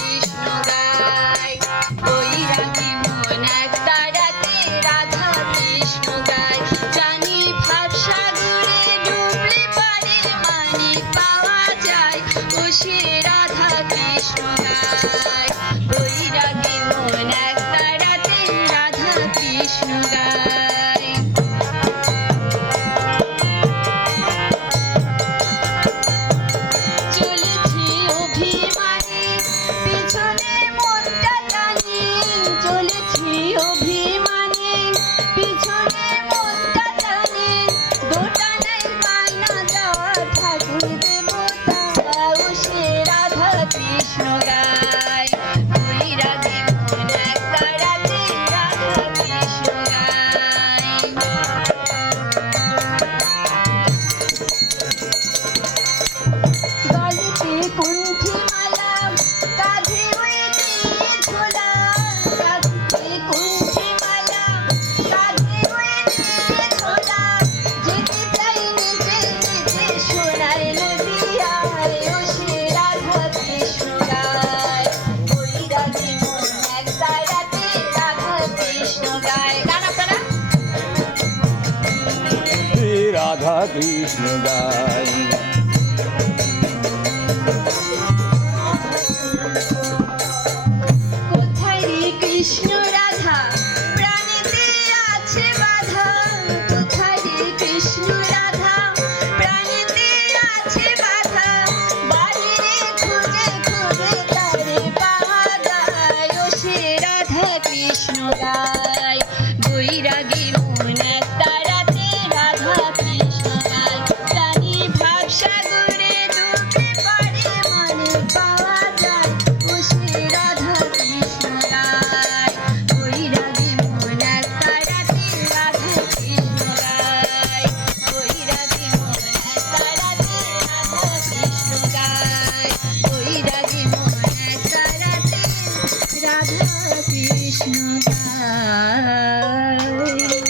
কৃষ্ণ গায়। বৈরাগী মন এক তারাতে রাধা কৃষ্ণ গায়। জানি ভাবসাগরে ডুবলে পারে মানি পাওয়া যায়, ও সে রাধা কৃষ্ণ গায়। বৈরাগী মন এক তারাতে রাধা কৃষ্ণ গায়। চলেছি অভিমানে পিছনে মনটা টানি, চলেছি অভিমানে পিছনে মনটা টানি। দোটানায় বায়না দেওয়া ঠাকুর দেবতা, ও সে রাধা কৃষ্ণ গায়। বৈরাগী মন এক তারাতে রাধা কৃষ্ণ গায়। গলিতে কুণ্ঠি মালা কাঁধে ওইটি ঝোলা, কাঁধে কুণ্ঠি মালা কাঁধে ওইটি ঝোলা। যেতে চাই নিচে নিচে সোনার নদিয়ায়, ও সে রাধা কৃষ্ণ গায়। বৈরাগী মন এক তারাতে রাধা কৃষ্ণ গায়। গান আপনারা? হে রাধা কৃষ্ণ গায়। কোথায় রে কৃষ্ণ